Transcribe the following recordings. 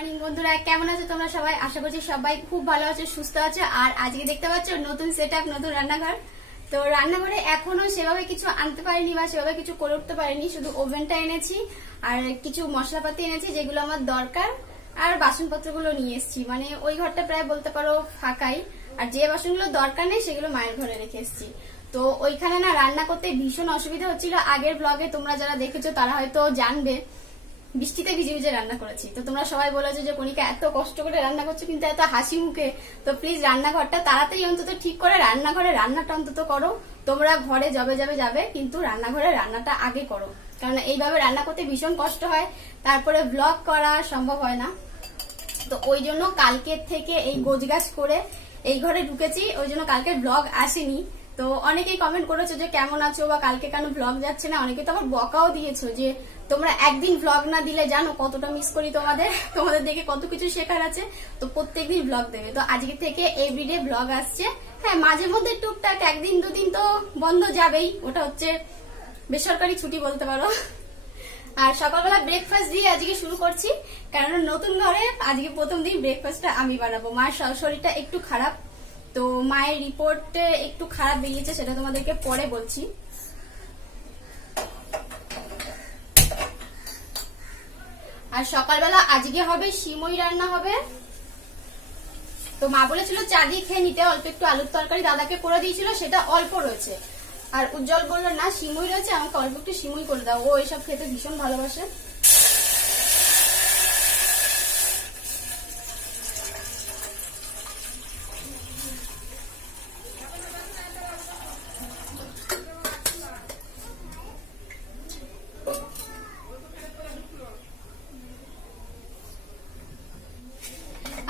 Morning বন্ধুরা, কেমন আছো তোমরা সবাই? আশা করছি সবাই খুব ভালো আছো, সুস্থ আছো। আর আজকে দেখতে পাচ্ছ নতুন সেটআপ, নতুন রান্নাঘর। তো রান্নাঘরে এখনো সেভাবে কিছু আনতে পারিনি বা সেভাবে কিছু করে উঠতে পারিনি, শুধু ওভেনটা এনেছি আর কিছু মশলাপাতি এনেছি যেগুলো আমার দরকার, আর বাসনপত্রগুলো নিয়ে এসেছি। মানে ওই ঘরটা প্রায় বলতে পারো ফাঁকাই, আর যে বাসনগুলো দরকার নেই সেগুলো মায়ের ঘরে রেখে এসেছি। তো ওইখানে না রান্না করতে ভীষণ অসুবিধা হচ্ছিল। আগের ব্লগে তোমরা যারা দেখেছো তারা হয়তো জানবে, বৃষ্টিতে ভিজে ভিজে রান্না করেছি। তো তোমরা সবাই বলেছো যে কণিকা এত কষ্ট করে রান্না করছো কিন্তু এত হাসি মুখে, তো প্লিজ রান্নাঘরটা তাড়াতাড়ি অন্তত ঠিক করে রান্নাঘরে রান্নাটা অন্তত করো। তোমরা ঘরে যাবে যাবে যাবে, কিন্তু রান্নাঘরে রান্নাটা আগে করো, কারণ এইভাবে রান্না করতে ভীষণ কষ্ট হয়, তারপরে ব্লগ করা সম্ভব হয় না। তো ওই জন্য কালকের থেকে এই গোছগাছ করে এই ঘরে ঢুকেছি, ওই জন্য কালকে ব্লগ আসেনি। তো অনেকেই কমেন্ট করেছো যে কেমন আছো বা কালকে কেন ব্লগ যাচ্ছে না। অনেকে তো আবার বকাও দিয়েছো যে তোমরা একদিন ব্লগ না দিলে জানো কতটা মিস করি তোমাদের দেখে কত কিছু শেখার আছে। তো প্রত্যেকদিন ব্লগ দেবে। তো আজকে থেকে এভরিডে ব্লগ আসছে। হ্যাঁ, মাঝে মধ্যে টুকটাক একদিন দুদিন তো বন্ধ যাবেই, ওটা হচ্ছে বেসরকারি ছুটি বলতে পারো। আর সকালবেলা ব্রেকফাস্ট দিয়ে আজকে শুরু করছি, কারণ নতুন ঘরে আজকে প্রথম দিন ব্রেকফাস্টটা আমি বানাবো। মায়ের শরীরটা একটু খারাপ, তো মায়ের রিপোর্ট একটু খারাপ বেরিয়েছে, সেটা তোমাদেরকে পরে বলছি। আর সকালবেলা আজকে হবে সিমই রান্না হবে। তো মা বলেছিল চা দিয়ে খেয়ে নিতে, অল্প একটু আলুর তরকারি দাদাকে করে দিয়েছিল, সেটা অল্প রয়েছে। আর উজ্জ্বল বললো না সিমই রয়েছে, আমাকে অল্প একটু সিমই করে দাও, ও এসব খেতে ভীষণ ভালোবাসে।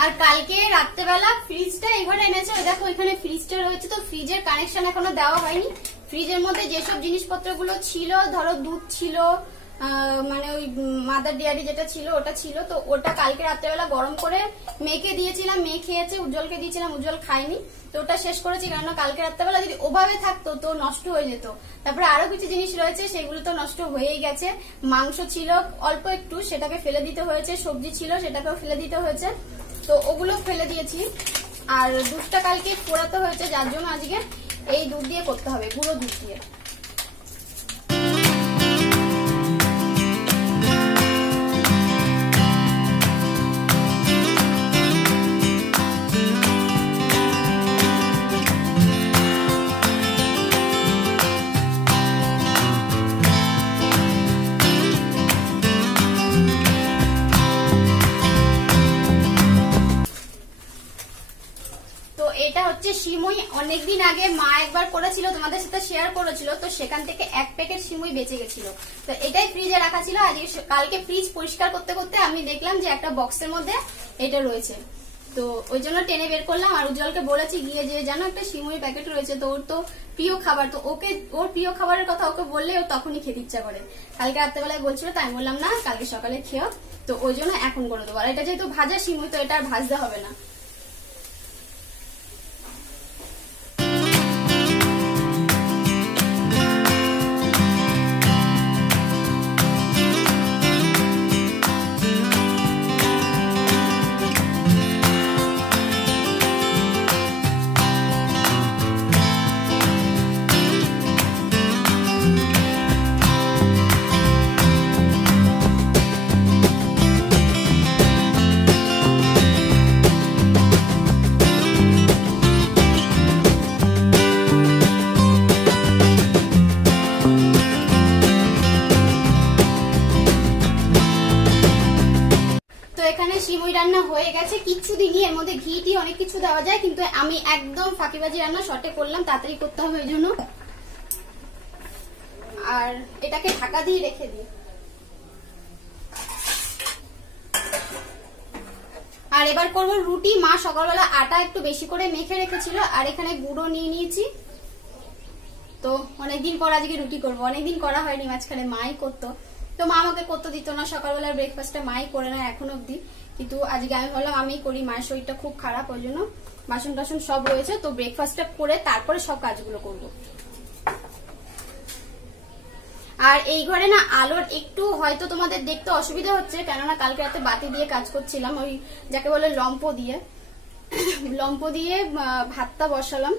আর কালকে রাত্রেবেলা ফ্রিজটা এবারে এনেছে, দেখো এখানে ফ্রিজটা রয়েছে। তো ফ্রিজের কানেকশন এখনো দেওয়া হয়নি। ফ্রিজের মধ্যে যেসব জিনিসপত্রগুলো ছিল, ধরো দুধ ছিল, মানে ওই মাদার ডেয়ারি যেটা ছিল ওটা ছিল, তো ওটা কালকে রাত্রেবেলা গরম করে মেয়েকে দিয়েছিলাম, মেয়ে খেয়েছে, উজ্জ্বলকে দিয়েছিলাম, উজ্জ্বল খায়নি। তো ওটা শেষ করেছি, কারণ কালকে রাত্রেবেলা যদি ওভাবে থাকতো তো নষ্ট হয়ে যেত। তারপরে আরো কিছু জিনিস রয়েছে, সেগুলো তো নষ্ট হয়েই গেছে। মাংস ছিল অল্প একটু, সেটাকে ফেলে দিতে হয়েছে। সবজি ছিল, সেটাকেও ফেলে দিতে হয়েছে, তো ওগুলো ফেলে দিয়েছি। আর দুধটা কালকে পোড়াতে হয়েছে, যার জন্য আজকে এই দুধ দিয়ে করতে হবে, গুঁড়ো দুধ দিয়ে। এটা হচ্ছে সিমই। অনেকদিন আগে মা একবার করেছিল, তোমাদের সাথে শেয়ার করেছিল, তো সেখান থেকে এক প্যাকেট সিমই বেঁচে গেছিল। তো এটাই ফ্রিজে রাখা ছিল। আজকে কালকে ফ্রিজ পরিষ্কার করতে করতে আমি দেখলাম যে একটা বক্সের মধ্যে এটা রয়েছে, তো ওই জন্য টেনে বের করলাম। আর উজ্জ্বলকে বলেছি গিয়ে যে জানো একটা সিমই প্যাকেট রয়েছে, তো ওর তো প্রিয় খাবার, তো ওকে ওর প্রিয় খাবারের কথা ওকে বললে ও তখনই খেতে ইচ্ছা করে। কালকে রাত্রেবেলায় বলছিল, তাই বললাম না কালকে সকালে খেও, তো ওই জন্য এখন করে দেবো। আর এটা যেহেতু ভাজা সিমই, তো এটা আর ভাজতে হবে না। এখানে সিমই রান্না হয়ে গেছে, কিচ্ছু দিনই, এর মধ্যে ঘি টি অনেক কিছু দেওয়া যায়, কিন্তু আমি একদম ফাঁকিবাজি রান্না শর্টে করলাম, তাড়াতাড়ি করতে হবে ওই জন্য। আর এটাকে ঢাকা দিয়ে রেখে দিই। আর এবার করবো রুটি। মা সকালবেলা আটা একটু বেশি করে মেখে রেখেছিল, আর এখানে গুঁড়ো নিয়ে নিয়েছি। তো অনেকদিন পর আজকে রুটি করবো, অনেকদিন করা হয়নি, মাঝখানে মাই করতো, তো মা আমাকে করতে দিত না। সকালবেলার ব্রেকফাস্টটা মাই করে না এখন অব্দি, কিন্তু আজকে আমি ভাবলাম আমি করি। মায়ের শরীরটা খুব খারাপ, ওই জন্য বাসন টাসন সব রয়েছে, তো ব্রেকফাস্টটা করে তারপরে সব কাজগুলো করব। আর এই ঘরে না আলোর একটু হয়তো তোমাদের দেখতে অসুবিধা হচ্ছে, কেননা কালকে রাতে বাতি দিয়ে কাজ করছিলাম, ওই যাকে বলে লম্প দিয়ে ভাতটা বসালাম।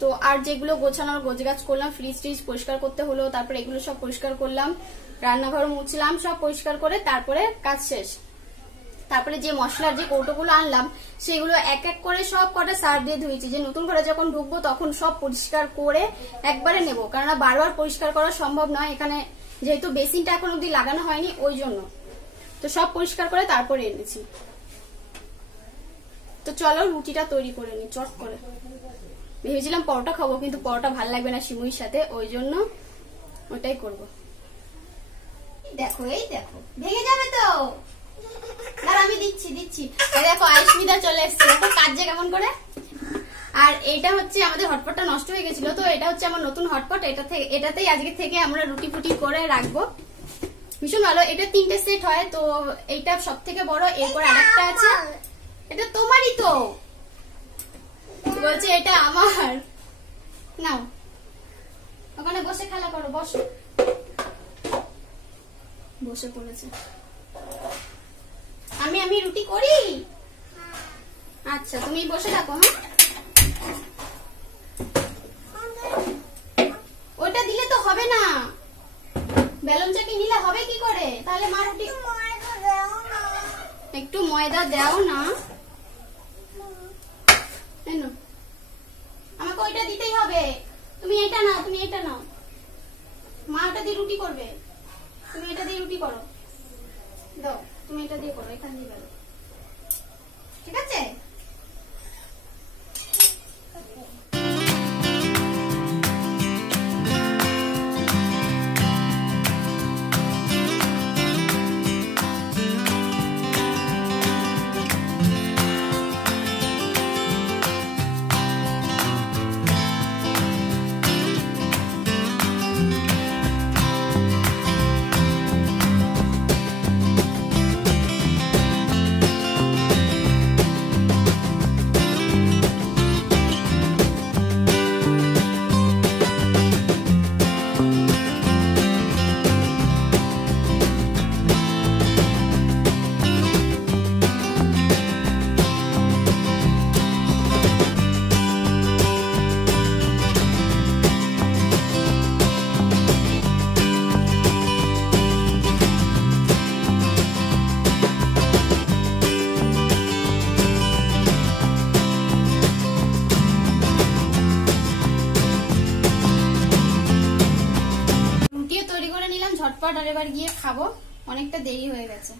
তো আর যেগুলো গোছানোর গোছগাছ করলাম, ফ্রিজ ট্রিজ পরিষ্কার করতে হলো, তারপরে এগুলো সব পরিষ্কার করলাম, রান্নাঘর মুছলাম, সব পরিষ্কার করে তারপরে কাজ শেষ। তারপরে যে মশলার যে কৌটোগুলো আনলাম সেগুলো এক এক করে সব কটা সার্ফ দিয়ে ধুয়েছি, যে নতুন ঘরে যখন ঢুকবো তখন সব পরিষ্কার করে একবারে নেব, কেননা বারবার পরিষ্কার করা সম্ভব নয়, এখানে যেহেতু বেসিনটা এখন অব্দি লাগানো হয়নি ওই জন্য। তো সব পরিষ্কার করে তারপরে এনেছি। তো চলো রুটিটা তৈরি করে নি চট করে। ভেবেছিলাম পরোটা খাবো, কিন্তু পরোটা ভাল লাগবে না সিমুইর সাথে, ওই জন্য ওটাই করব। দেখো এই দেখো ভেঙে যাবে তো, আর আমি দিচ্ছি দেখো আয়ুষ্মিতা চলে এসছে, দেখো কাজে কেমন করে। আর এটা হচ্ছে আমাদের হটপটটা নষ্ট হয়ে গেছিল, তো এটা হচ্ছে আমার নতুন হটপট, এটাতেই আজকে থেকে আমরা রুটি ফুটি করে রাখবো। ভীষণ ভালো, এটা 3টে সেট হয়, তো এইটা সব থেকে বড়, এরপর আরেকটা আছে, এটা তোমারই তো বলছে এটা আমার। নাও ওখানে বসে খেলা করো, বসে পড়েছে। আমি রুটি করি, আচ্ছা তুমি বসে থাকো। হ্যাঁ ওটা দিলে তো হবে না, বেলুন চাকি নিলে হবে কি করে, তাহলে মা রুটি একটু ময়দা দাও না, আমাকে ওইটা দিতেই হবে, তুমি এটা নাও, মা ওটা দিয়ে রুটি করবে, তুমি এটা দিয়ে রুটি করো, দাও তুমি এটা দিয়ে করো, এখান দিয়ে বেরো, ঠিক আছে। ঝটপট আর এবার গিয়ে খাবো, অনেকটা দেরি হয়ে গেছে।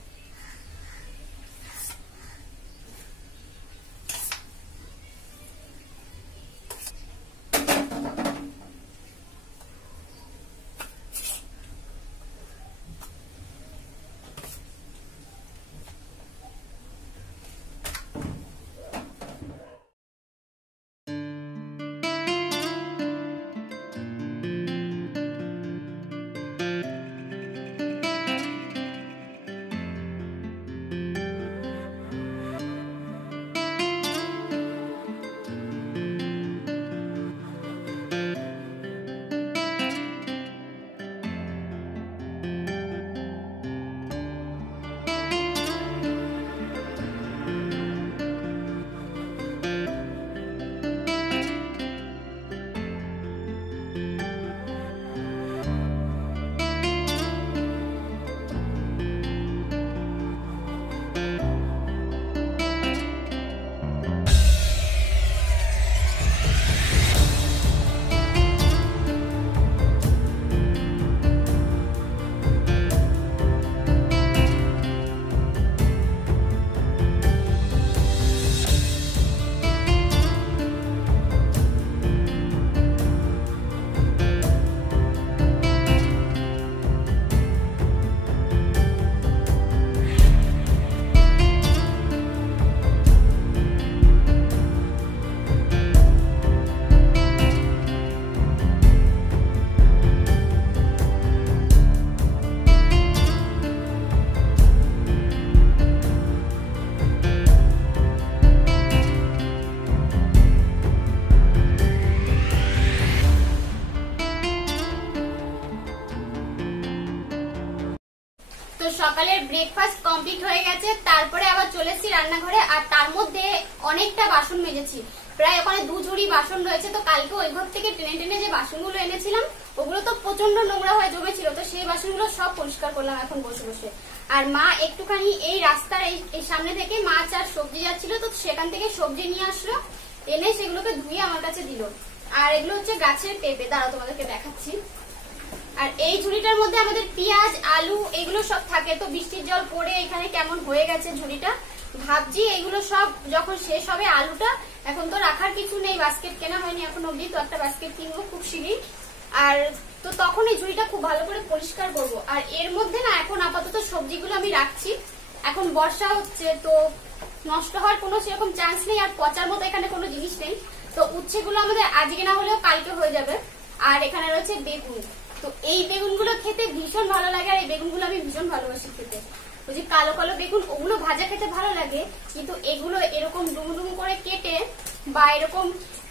সকালের ব্রেকফাস্ট কমপ্লিট হয়ে গেছে, তারপরে আবার চলে এসেছি রান্নাঘরে। আর তার মধ্যে অনেকটা বাসন মেজেছি, প্রায় ওখানে 2 ঝুড়ি বাসন রয়েছে। তো কালকে ওই ঘর থেকে টেনে টেনে যে বাসনগুলো এনেছিলাম ওগুলো তো প্রচন্ড নোংরা হয়ে জমেছিল, তো সেই বাসনগুলো সব পরিষ্কার করলাম এখন বসে বসে। আর মা একটুখানি এই রাস্তার এই সামনে থেকে মাছ আর সবজি যাচ্ছিল, তো সেখান থেকে সবজি নিয়ে আসলো, এনে সেগুলোকে ধুয়ে আমার কাছে দিল। আর এগুলো হচ্ছে গাছের পেঁপে, দাঁড়াও তোমাদেরকে দেখাচ্ছি। আর এই ঝুড়িটার মধ্যে আমাদের পেঁয়াজ, আলু এগুলো সব থাকে। তো বৃষ্টির জল পড়ে এখানে কেমন হয়ে গেছে ঝুড়িটা, ভাবছি এগুলো সব যখন শেষ হবে আলুটা, এখন তো রাখার কিছু নেই, বাস্কেট কেনা হয়নি এখন অব্দি, তো একটা বাস্কেট কিনবো খুব শীঘ্রই। আর তো তখন এই ঝুড়িটা খুব ভালো করে পরিষ্কার করবো। আর এর মধ্যে না এখন আপাতত সবজিগুলো আমি রাখছি, এখন বর্ষা হচ্ছে তো নষ্ট হওয়ার কোনো সেরকম চান্স নেই, আর পচার মতো এখানে কোনো জিনিস নেই। তো উচ্ছেগুলো আমাদের আজকে না হলেও কালকে হয়ে যাবে। আর এখানে রয়েছে বেগুন, তো এই বেগুনগুলো খেতে ভীষণ ভালো লাগে, আর এই বেগুনগুলো আমি ভীষণ ভালোবাসি খেতে। ওই যে কালো কালো বেগুন ওগুলো ভাজা খেতে ভালো লাগে, কিন্তু এগুলো এরকম ডুমু ডুমু করে কেটে বা এরকম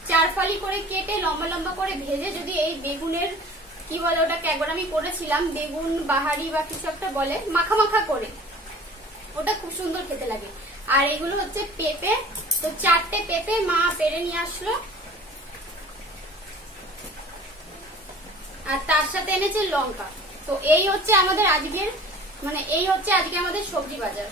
4 ফালি করে কেটে লম্বা লম্বা করে ভেজে যদি এই বেগুনের কি বলে ওটাকে একবার আমি করেছিলাম, বেগুন বাহারি বা কিছু একটা বলে, মাখা মাখা করে, ওটা খুব সুন্দর খেতে লাগে। আর এগুলো হচ্ছে পেঁপে, তো 4টে পেঁপে মা পেড়ে নিয়ে আসলো, আর তার সাথে এনেছে লঙ্কা। তো এই হচ্ছে আমাদের আজকের আজকে আমাদের সবজি বাজার।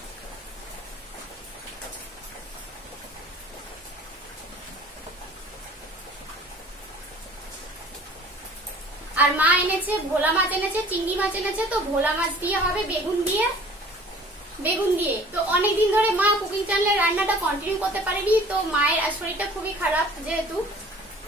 আর মা এনেছে ভোলা মাছ এনেছে, চিংড়ি মাছ এনেছে, তো ভোলা মাছ দিয়ে হবে বেগুন দিয়ে। তো অনেকদিন ধরে মা কুকিং চ্যানেলে রান্নাটা কন্টিনিউ করতে পারেনি, তো মায়ের শরীরটা খুবই খারাপ যেহেতু,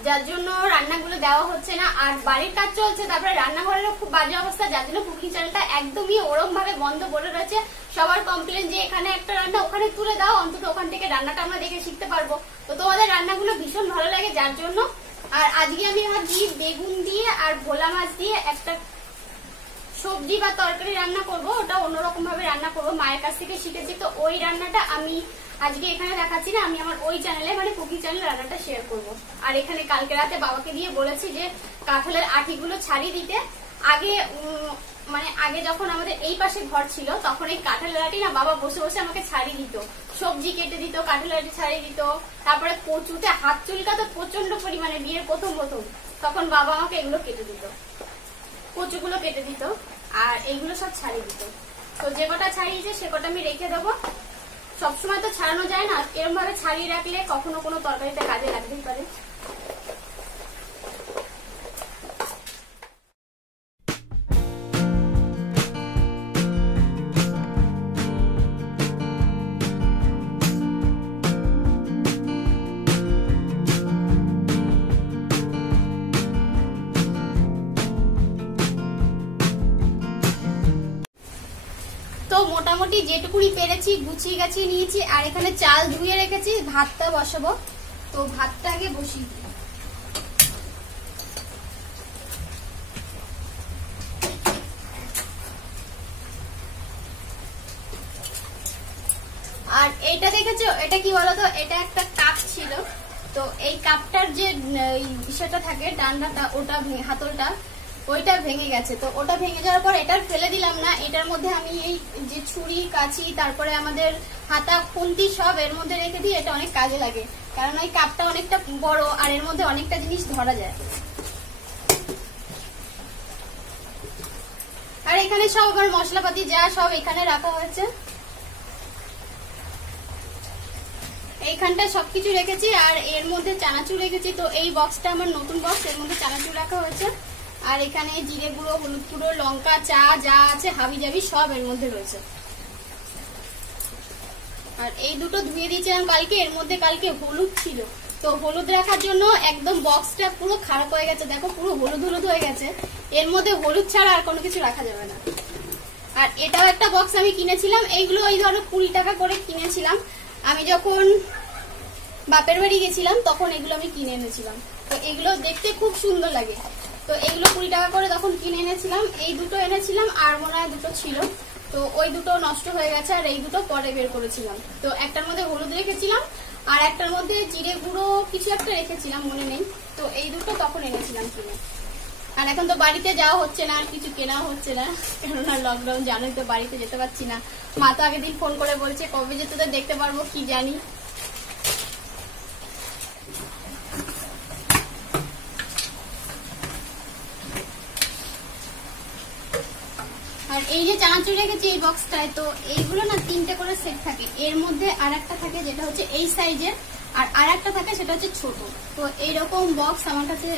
যার জন্য রান্নাগুলো দেওয়া হচ্ছে না। আর বাড়ির কাজ চলছে, তারপরে রান্নাঘরেরও খুব বাজে অবস্থা, যার জন্য কুকিং চ্যানেলটা একদমই ওরম ভাবে বন্ধ করে রয়েছে। সবার কমপ্লেন যে এখানে একটা রান্না ওখানে তুলে দাও, অন্তত ওখান থেকে রান্নাটা আমরা দেখে শিখতে পারবো। তো তোমাদের রান্নাগুলো ভীষণ ভালো লাগে যার জন্য। আর আজকে আমি ভাবছি বেগুন দিয়ে আর ভোলা মাছ দিয়ে একটা সবজি বা তরকারি রান্না করব, ওটা অন্যরকম ভাবে রান্না করব, মায়ের কাছ থেকে শিখেছি। তো ওই রান্নাটা আমি আজকে এখানে দেখাচ্ছি না, আমি আমার ওই চ্যানেলে মানে কুকিং চ্যানেলে রান্নাটা শেয়ার করব। আর এখানে কালকে রাতে বাবাকে দিয়ে বলেছি যে কাঁঠালের আঠিগুলো ছাড়িয়ে দিতে। আগে যখন আমাদের এই পাশে ঘর ছিল তখন এই কাঁঠালের আঠি না বাবা বসে বসে আমাকে ছাড়িয়ে দিত, সবজি কেটে দিত, কাঁঠালের আঠি ছাড়িয়ে দিত। তারপরে কচুতে হাত চুলকাতো প্রচন্ড পরিমাণে, বিয়ের প্রথম তখন বাবা আমাকে এগুলো কেটে দিত, কচুগুলো কেটে দিত আর এইগুলো সব ছাড়িয়ে দিত। তো যে কটা ছাড়িয়েছে সে কটা আমি রেখে দেবো, সবসময় তো ছাড়ানো যায় না, এরকম ভাবে ছাড়িয়ে রাখলে কখনো কোনো তরকারিতে কাজে লাগতেই পারে। তো মোটামুটি যেটুকুনি পেরেছি গুছিয়ে গাছিয়ে নিয়েছি। আর এখানে চাল ধুয়ে রেখেছি, ভাতটা বসাবো। তো ভাতটা আগে বসিয়ে দিই। আর এইটা দেখেছো, এটা কি বলতো, এটা একটা কাপ ছিল, তো এই কাপটার যে বিষয়টা থাকে ডান্ডাটা, ওটা হাতলটা ওইটা ভেঙে গেছে। তো ওটা ভেঙে যাওয়ার পর এটা ফেলে দিলাম না, এটার মধ্যে আমি এই যে ছুরি কাঁচি তারপরে আমাদের হাতা খুন্তি সব এর মধ্যে রেখে দিই, এটা অনেক কাজে লাগে, কারণ ওই কাপটা অনেকটা বড় আর এর মধ্যে অনেকটা জিনিস ধরা যায়। আর এখানে সব আমার মশলাপাতি যা সব এখানে রাখা হয়েছে, এইখানটা সবকিছু রেখেছি। আর এর মধ্যে চানাচুর রেখেছি, তো এই বক্সটা আমার নতুন বক্স, এর মধ্যে চানাচুর রাখা হয়েছে। আর এখানে জিরে গুঁড়ো, হলুদ গুঁড়ো, লঙ্কা, চা যা আছে হাবি জাবি সব এর মধ্যে রয়েছে। আর এই দুটো ধুয়ে দিয়েছিলাম কালকে, এর মধ্যে কালকে হলুদ ছিল, তো হলুদ রাখার জন্য একদম বক্সটা পুরো খারাপ হয়ে গেছে, দেখো পুরো হলুদ হলুদ হয়ে গেছে, এর মধ্যে হলুদ ছাড়া আর কোনো কিছু রাখা যাবে না। আর এটাও একটা বক্স আমি কিনেছিলাম, এইগুলো ওই ধরো 20 টাকা করে কিনেছিলাম, আমি যখন বাপের বাড়ি গেছিলাম তখন এগুলো আমি কিনে এনেছিলাম। তো এগুলো দেখতে খুব সুন্দর লাগে, তো এগুলো 20 টাকা করে তখন কিনে এনেছিলাম। এই দুটো এনেছিলাম আর মনে হয় দুটো ছিল, তো ওই দুটো নষ্ট হয়ে গেছে, আর এই দুটো পরে বের করেছিলাম। তো একটার মধ্যে হলুদ রেখেছিলাম আর একটার মধ্যে জিরে গুঁড়ো কিছু একটা রেখেছিলাম, মনে নেই। তো এই দুটো তখন এনেছিলাম কিনে। আর এখন তো বাড়িতে যাওয়া হচ্ছে না, আর কিছু কেনা হচ্ছে না, কেননা লকডাউন, জানোই তো, বাড়িতে যেতে পারছি না। মা তো আগের দিন ফোন করে বলছে কবে যে তোদের দেখতে পারবো কি জানি। আর এই যে চানাচুর রেখেছি এই বক্সটায়, তো এইগুলো না 3টে করে সেট থাকে, এর মধ্যে আর একটা থাকে যেটা হচ্ছে এই সাইজের, আর একটা থাকে সেটা হচ্ছে ছোট। তো এইরকম বক্স আমার কাছে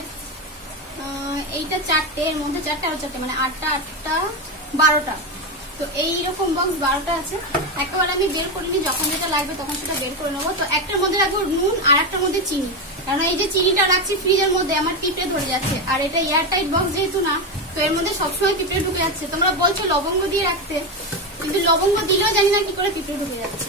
এইটা 4টে, এর মধ্যে 4টে আর 4টে, মানে 8টা 8টা 12টা। তো এইরকম বক্স 12টা আছে। একেবারে আমি বের করিনি, যখন যেটা লাগবে তখন সেটা বের করে নেবো। তো একটার মধ্যে রাখবো নুন আর একটার মধ্যে চিনি, কারণ এই যে চিনিটা রাখছি ফ্রিজের মধ্যে আমার পিঁপড়ে ধরে যাচ্ছে। আর এটা এয়ার টাইট বক্স যেহেতু না, তো এর মধ্যে সবসময় পিঁপড়ে ঢুকে যাচ্ছে। তোমরা বলছো লবঙ্গ দিয়ে রাখতে, কিন্তু লবঙ্গ দিলেও জানি না কি করে পিঁপড়ে ঢুকে যাচ্ছে।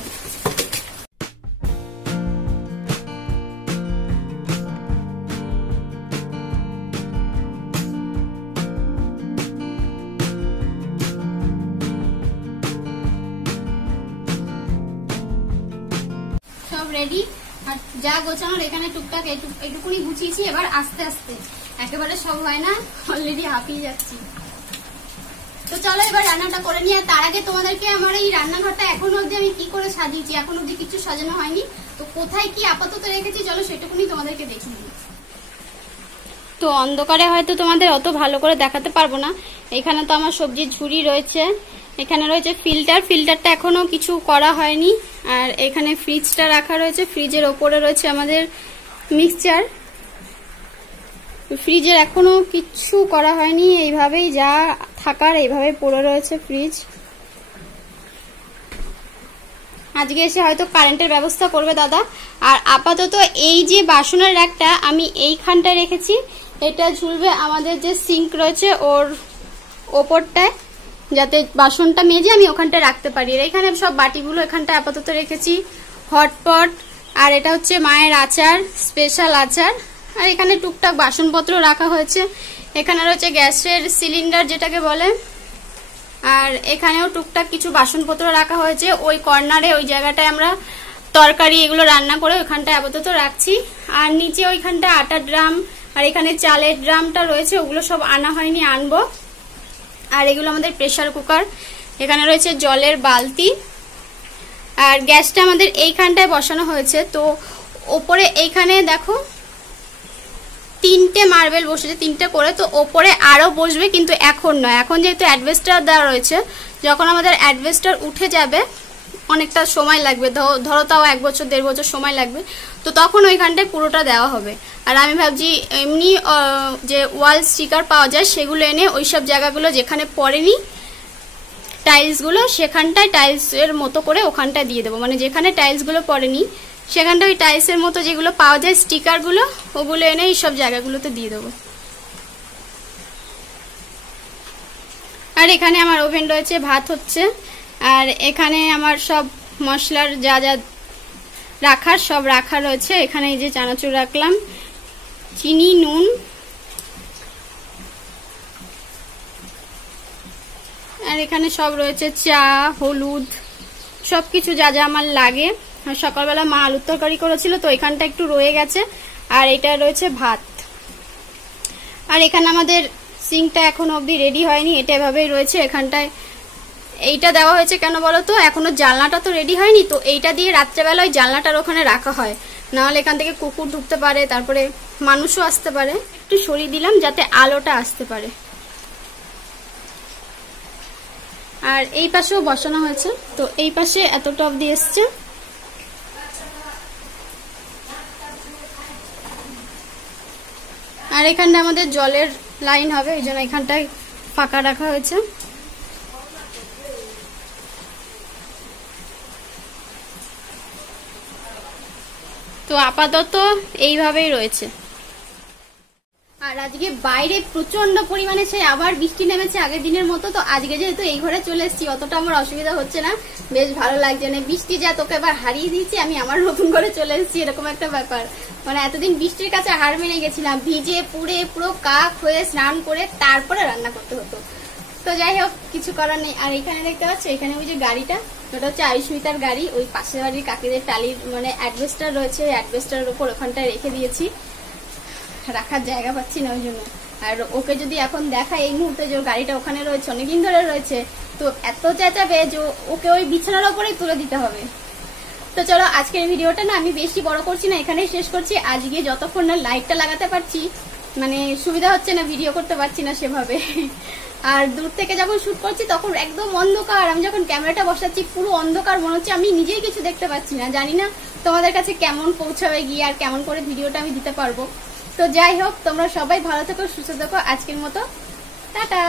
সব রেডি, আর যা গোছানোর এখানে টুকটাক এইটুকুনি গুছিয়েছি। এবার আস্তে আস্তে, একেবারে সব হয় না, অলরেডি হাঁপিয়ে যাচ্ছি। তো চলো এবার রান্নাটা করে নিই। আর তার আগে তোমাদেরকে আমার এই রান্নাঘরটা এখন অব্দি আমি কি করে সাজিয়েছি, এখন অব্দি কিছু সাজানো হয়নি, তো কোথায় কি আপাতত রেখেছি চলো সেটুকুনি তোমাদেরকে দেখিয়ে দিই। তো অন্ধকারে হয়তো তোমাদের অত ভালো করে দেখাতে পারবো না। এখানে তো আমার সবজির ঝুড়ি রয়েছে, এখানে রয়েছে ফিল্টারটা এখনো কিছু করা হয়নি। আর এখানে ফ্রিজটা রাখা রয়েছে, ফ্রিজের ওপরে রয়েছে আমাদের মিক্সচার। ফ্রিজের এখনো কিছু করা হয়নি, এইভাবেই যা থাকার এইভাবে পড়ে রয়েছে ফ্রিজ। আজকে এসে হয়তো কারেন্টের ব্যবস্থা করবে দাদা। আর আপাতত এই যে বাসনের র্যাকটা আমি এইখানটায় রেখেছি, এটা ঝুলবে আমাদের যে সিঙ্ক রয়েছে ওর ওপরটায়, যাতে বাসনটা মেজে আমি ওখানটায় রাখতে পারি। আর এখানে সব বাটিগুলো এখানটায় আপাতত রেখেছি, হটপট। আর এটা হচ্ছে মায়ের আচার, স্পেশাল আচার। আর এখানে টুকটাক বাসনপত্র রাখা হয়েছে। এখানে রয়েছে গ্যাসের সিলিন্ডার যেটাকে বলে। আর এখানেও টুকটাক কিছু বাসনপত্র রাখা হয়েছে। ওই কর্নারে ওই জায়গাটায় আমরা তরকারি এগুলো রান্না করে ওইখানটায় আপাতত রাখছি। আর নিচে ওইখানটা আটার ড্রাম আর এখানে চালের ড্রামটা রয়েছে, ওগুলো সব আনা হয়নি, আনবো। আর এগুলো আমাদের প্রেসার কুকার। এখানে রয়েছে জলের বালতি। আর গ্যাসটা আমাদের এইখানটায় বসানো হয়েছে। তো ওপরে এইখানে দেখো 3টে মার্বেল বসেছে, 3টে করে। তো ওপরে আরো বসবে, কিন্তু এখন নয়, এখন যেহেতু অ্যাডভেস্টার দেওয়া রয়েছে, যখন আমাদের অ্যাডভেস্টার উঠে যাবে অনেকটা সময় লাগবে, ধরো তাও 1 বছর 1.5 বছর সময় লাগবে, তো তখন ওইখানটায় পুরোটা দেওয়া হবে। আর আমি ভাবছি এমনি যে ওয়াল স্টিকার পাওয়া যায় সেগুলো এনে ওইসব জায়গাগুলো যেখানে পড়েনি টাইলসগুলো, সেখানটায় টাইলসের মতো করে ওখানটায় দিয়ে দেবো। মানে যেখানে টাইলসগুলো পড়েনি সেখানটা ওই টাইলসের মতো যেগুলো পাওয়া যায় স্টিকারগুলো, ওগুলো এনে এইসব জায়গাগুলোতে দিয়ে দেবো। আর এখানে আমার ওভেন রয়েছে, ভাত হচ্ছে। আর এখানে আমার সব মশলার যা যা রাখার সব রাখা রয়েছে। এখানে এই যে চানাচুর রাখলাম, চিনি, নুন। আর এখানে সব রয়েছে চা, হলুদ, সবকিছু যা যা আমার লাগে। আর সকালবেলা মা আলুর তরকারি করেছিল, তো এখানটা একটু রয়ে গেছে। আর এটা রয়েছে ভাত। আর এখানে আমাদের সিঙ্কটা এখন অবধি রেডি হয়নি, এটা এভাবেই রয়েছে। এখানটায় এইটা দেওয়া হয়েছে কেন বলো তো, এখনো জানলাটা তো রেডি হয়নি, তো এইটা দিয়ে রাত্রেবেলা ওই জানলাটার ওখানে রাখা হয়, নাহলে এখান থেকে কুকুর ঢুকতে পারে, তারপরে মানুষও আসতে পারে। একটু সরিয়ে দিলাম যাতে আলোটা আসতে পারে। আর এই পাশেও বসানো হয়েছে, তো এই পাশে এতটা অবধি এসছে। আর এখানটা আমাদের জলের লাইন হবে, এই জন্য এখানটায় ফাঁকা রাখা হয়েছে। তো আপাতত এইভাবেই রয়েছে। আর আজকে বাইরে প্রচন্ড পরিমাণে সে আবার বৃষ্টি নেমেছে আগের দিনের মতো। তো আজকে যেহেতু এই ঘরে চলে এসেছি, অতটা আমার অসুবিধা হচ্ছে না, বেশ ভালো লাগছে। না বৃষ্টি যা তোকে এবার হারিয়ে দিয়েছি, আমি আমার নতুন ঘরে চলে এসেছি, এরকম একটা ব্যাপার। মানে এতদিন বৃষ্টির কাছে হার মেনে গেছিলাম, ভিজে পুড়ে পুরো কাক হয়ে স্নান করে তারপরে রান্না করতে হতো। তো যাই হোক, কিছু করার নেই। আর এখানে দেখতে পাচ্ছ, এখানে ওই যে গাড়িটা, ওটা হচ্ছে আয়ুষ্মিতার গাড়ি। ওই পাশের বাড়ির কাকিদের টালির মানে অ্যাডভেস্টার রয়েছে, ওই অ্যাডভেস্টারের উপর ওখানটায় রেখে দিয়েছি, রাখার জায়গা পাচ্ছি না ওই জন্য। আর ওকে যদি এখন দেখা এই মুহূর্তে যে গাড়িটা ওখানে রয়েছে, অনেকদিন ধরে রয়েছে, তো এত চেঁচাবে যে ওকে ওই বিছানার ওপরেই তুলে দিতে হবে। তো চলো আজকের ভিডিওটা না আমি বেশি বড় করছি না, এখানেই শেষ করছি। আজকে যতক্ষণ না লাইটটা লাগাতে পারছি, মানে সুবিধা হচ্ছে না, ভিডিও করতে পারছি না সেভাবে। আর দূর থেকে যখন শুট করছি তখন একদম অন্ধকার, আমি যখন ক্যামেরাটা বসাচ্ছি পুরো অন্ধকার, মনে হচ্ছে আমি নিজেই কিছু দেখতে পাচ্ছি না। জানি না তোমাদের কাছে কেমন পৌঁছাবে গিয়ে আর কেমন করে ভিডিওটা আমি দিতে পারবো। তো যাই হোক, তোমরা সবাই ভালো থেকো, সুস্থ থেকো। আজকের মতো টাটা।